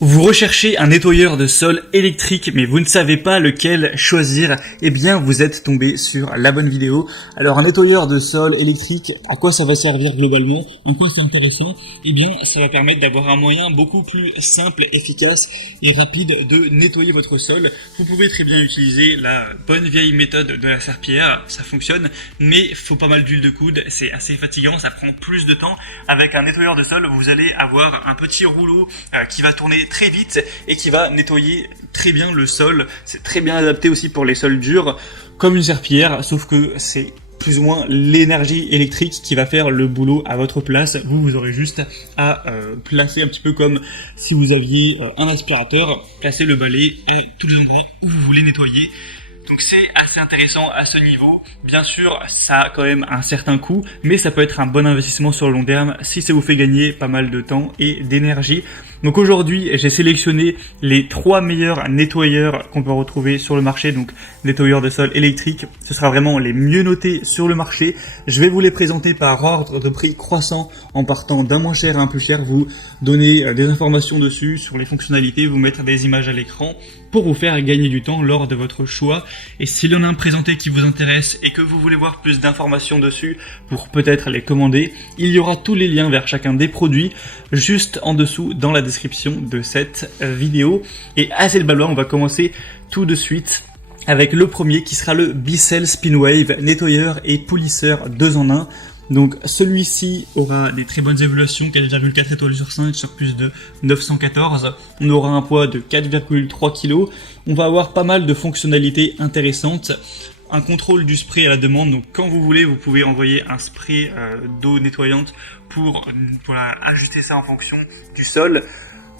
Vous recherchez un nettoyeur de sol électrique mais vous ne savez pas lequel choisir, eh bien vous êtes tombé sur la bonne vidéo. Alors un nettoyeur de sol électrique, à quoi ça va servir globalement? En quoi c'est intéressant? Eh bien ça va permettre d'avoir un moyen beaucoup plus simple, efficace et rapide de nettoyer votre sol. Vous pouvez très bien utiliser la bonne vieille méthode de la serpillière, ça fonctionne, mais il faut pas mal d'huile de coude, c'est assez fatigant, ça prend plus de temps. Avec un nettoyeur de sol, vous allez avoir un petit rouleau qui va tourner très vite et qui va nettoyer très bien le sol. C'est très bien adapté aussi pour les sols durs, comme une serpillière, sauf que c'est plus ou moins l'énergie électrique qui va faire le boulot à votre place. Vous aurez juste à placer un petit peu comme si vous aviez un aspirateur, placer le balai et tous les endroits où vous voulez nettoyer. Donc c'est assez intéressant à ce niveau. Bien sûr, ça a quand même un certain coût, mais ça peut être un bon investissement sur le long terme si ça vous fait gagner pas mal de temps et d'énergie. Donc aujourd'hui, j'ai sélectionné les 3 meilleurs nettoyeurs qu'on peut retrouver sur le marché, donc nettoyeurs de sol électriques. Ce sera vraiment les mieux notés sur le marché. Je vais vous les présenter par ordre de prix croissant en partant d'un moins cher à un plus cher, vous donner des informations dessus sur les fonctionnalités, vous mettre des images à l'écran pour vous faire gagner du temps lors de votre choix. Et s'il y en a un présenté qui vous intéresse et que vous voulez voir plus d'informations dessus pour peut-être les commander, il y aura tous les liens vers chacun des produits juste en dessous dans la description de cette vidéo. Et assez de blabla, on va commencer tout de suite avec le premier qui sera le Bissell Spinwave, nettoyeur et polisseur 2 en 1. Donc celui-ci aura des très bonnes évaluations, 4,4 étoiles sur 5 sur plus de 914. On aura un poids de 4,3 kg. On va avoir pas mal de fonctionnalités intéressantes. Un contrôle du spray à la demande, donc quand vous voulez, vous pouvez envoyer un spray d'eau nettoyante pour ajuster ça en fonction du sol.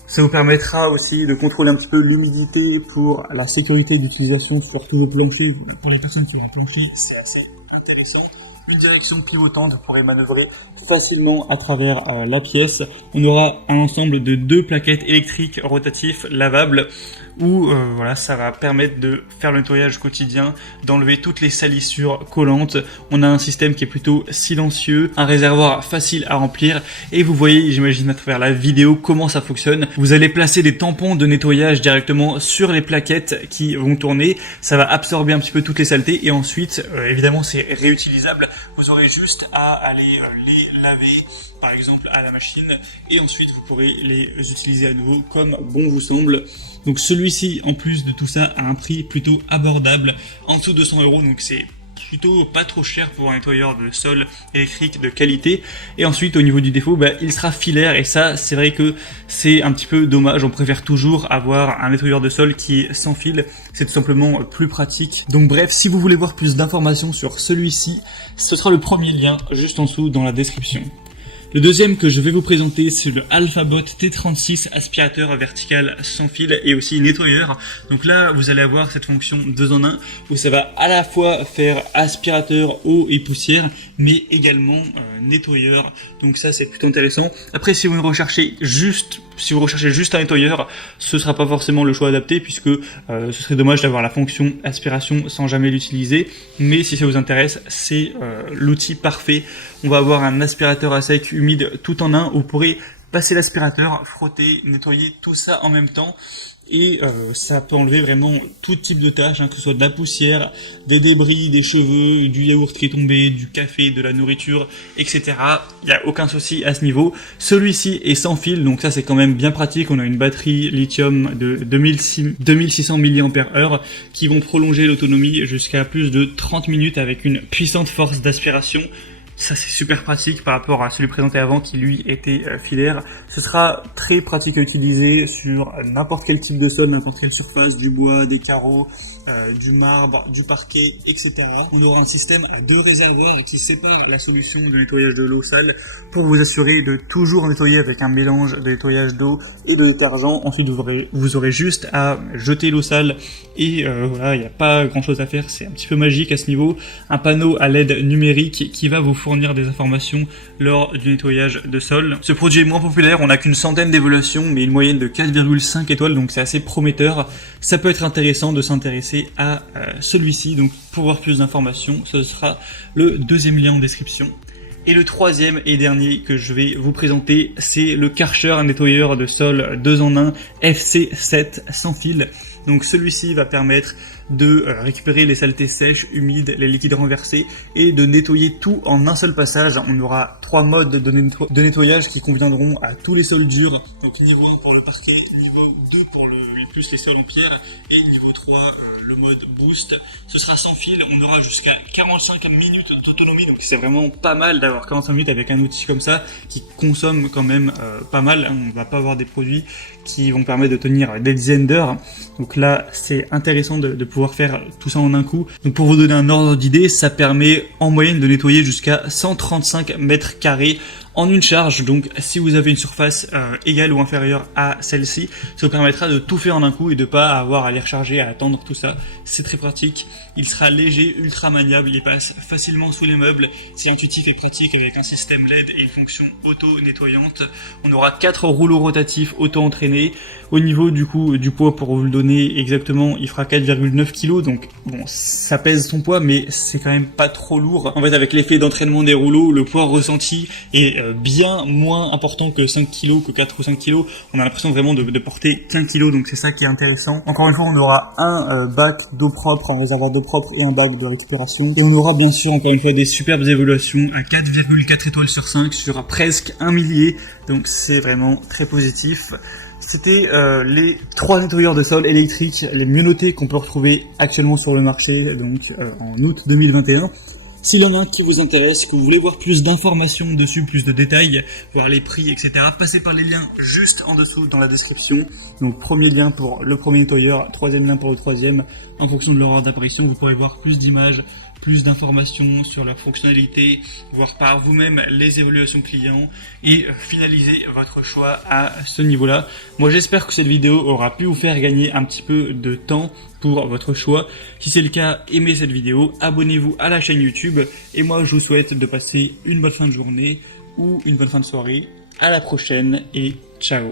Ça vous permettra aussi de contrôler un petit peu l'humidité pour la sécurité d'utilisation sur tous vos planchers. Pour les personnes qui ont un plancher, c'est assez intéressant. Une direction pivotante, vous pourrez manœuvrer facilement à travers la pièce. On aura un ensemble de 2 plaquettes électriques rotatifs lavables où voilà, ça va permettre de faire le nettoyage quotidien, d'enlever toutes les salissures collantes. On a un système qui est plutôt silencieux, un réservoir facile à remplir et vous voyez, j'imagine à travers la vidéo comment ça fonctionne. Vous allez placer des tampons de nettoyage directement sur les plaquettes qui vont tourner. Ça va absorber un petit peu toutes les saletés et ensuite, évidemment, c'est réutilisable. Vous aurez juste à aller les laver par exemple à la machine et ensuite vous pourrez les utiliser à nouveau comme bon vous semble. Donc celui-ci en plus de tout ça a un prix plutôt abordable, en dessous de 200 €, donc c'est plutôt pas trop cher pour un nettoyeur de sol électrique de qualité. Et ensuite au niveau du défaut, il sera filaire et ça c'est vrai que c'est un petit peu dommage. On préfère toujours avoir un nettoyeur de sol qui est sans fil, c'est tout simplement plus pratique. Donc bref, si vous voulez voir plus d'informations sur celui-ci, ce sera le premier lien juste en dessous dans la description. Le deuxième que je vais vous présenter, c'est le Alphabot T36 aspirateur vertical sans fil et aussi nettoyeur. Donc là, vous allez avoir cette fonction 2 en 1 où ça va à la fois faire aspirateur, eau et poussière, mais également nettoyeur. Donc ça, c'est plutôt intéressant. Après, si vous recherchez juste un nettoyeur, ce sera pas forcément le choix adapté puisque ce serait dommage d'avoir la fonction aspiration sans jamais l'utiliser. Mais si ça vous intéresse, c'est l'outil parfait. On va avoir un aspirateur à sec humide tout en un où vous pourrez passer l'aspirateur, frotter, nettoyer tout ça en même temps. Et ça peut enlever vraiment tout type de tâches, que ce soit de la poussière, des débris, des cheveux, du yaourt qui est tombé, du café, de la nourriture, etc. Il n'y a aucun souci à ce niveau. Celui-ci est sans fil, donc ça c'est quand même bien pratique. On a une batterie lithium de 2600 mAh qui vont prolonger l'autonomie jusqu'à plus de 30 minutes avec une puissante force d'aspiration. Ça c'est super pratique par rapport à celui présenté avant qui lui était filaire. Ce sera très pratique à utiliser sur n'importe quel type de sol, n'importe quelle surface, du bois, des carreaux, du marbre, du parquet, etc. On aura un système de réservoir qui sépare la solution de nettoyage de l'eau sale pour vous assurer de toujours nettoyer avec un mélange de nettoyage d'eau et de détergent. Ensuite vous aurez juste à jeter l'eau sale et voilà, il n'y a pas grand chose à faire, c'est un petit peu magique à ce niveau. Un panneau à LED numérique qui va vous fournir des informations lors du nettoyage de sol. Ce produit est moins populaire, on n'a qu'une centaine d'évaluations mais une moyenne de 4,5 étoiles, donc c'est assez prometteur. Ça peut être intéressant de s'intéresser à celui-ci. Donc pour voir plus d'informations, ce sera le deuxième lien en description. Et le troisième et dernier que je vais vous présenter, c'est le Karcher, un nettoyeur de sol 2 en 1 FC7 sans fil. Donc celui-ci va permettre de récupérer les saletés sèches, humides, les liquides renversés et de nettoyer tout en un seul passage. On aura 3 modes de nettoyage qui conviendront à tous les sols durs. Donc niveau 1 pour le parquet, niveau 2 pour plus les sols en pierre et niveau 3 le mode boost. Ce sera sans fil, on aura jusqu'à 45 minutes d'autonomie, donc c'est vraiment pas mal d'avoir 45 minutes avec un outil comme ça qui consomme quand même pas mal. On va pas avoir des produits qui vont permettre de tenir des dizaines d'heures. Donc là, c'est intéressant de pouvoir faire tout ça en un coup. Donc pour vous donner un ordre d'idée, ça permet en moyenne de nettoyer jusqu'à 135 mètres carrés en une charge. Donc si vous avez une surface égale ou inférieure à celle-ci, ça vous permettra de tout faire en un coup et de pas avoir à les recharger, à attendre tout ça. C'est très pratique. Il sera léger, ultra maniable, il passe facilement sous les meubles. C'est intuitif et pratique avec un système LED et une fonction auto-nettoyante. On aura 4 rouleaux rotatifs auto-entraînés. Au niveau du coup du poids, pour vous le donner exactement, il fera 4,9 kg. Donc bon, ça pèse son poids, mais c'est quand même pas trop lourd. En fait, avec l'effet d'entraînement des rouleaux, le poids ressenti est bien moins important que 5 kg, que 4 ou 5 kg. On a l'impression vraiment de porter 15 kg, donc c'est ça qui est intéressant. Encore une fois, on aura un bac d'eau propre, un réservoir d'eau propre et un bac de récupération. Et on aura bien sûr encore une fois des superbes évaluations à 4,4 étoiles sur 5 sur presque un millier. Donc c'est vraiment très positif. C'était les 3 nettoyeurs de sol électriques les mieux notés qu'on peut retrouver actuellement sur le marché, donc en août 2021. S'il y en a un qui vous intéresse, que vous voulez voir plus d'informations dessus, plus de détails, voir les prix, etc., passez par les liens juste en dessous dans la description. Donc premier lien pour le premier nettoyeur, troisième lien pour le troisième. En fonction de leur ordre d'apparition, vous pourrez voir plus d'images, plus d'informations sur leur fonctionnalité, voir par vous-même les évaluations clients et finaliser votre choix à ce niveau-là. Moi, j'espère que cette vidéo aura pu vous faire gagner un petit peu de temps pour votre choix. Si c'est le cas, aimez cette vidéo, abonnez-vous à la chaîne YouTube et moi, je vous souhaite de passer une bonne fin de journée ou une bonne fin de soirée. À la prochaine et ciao!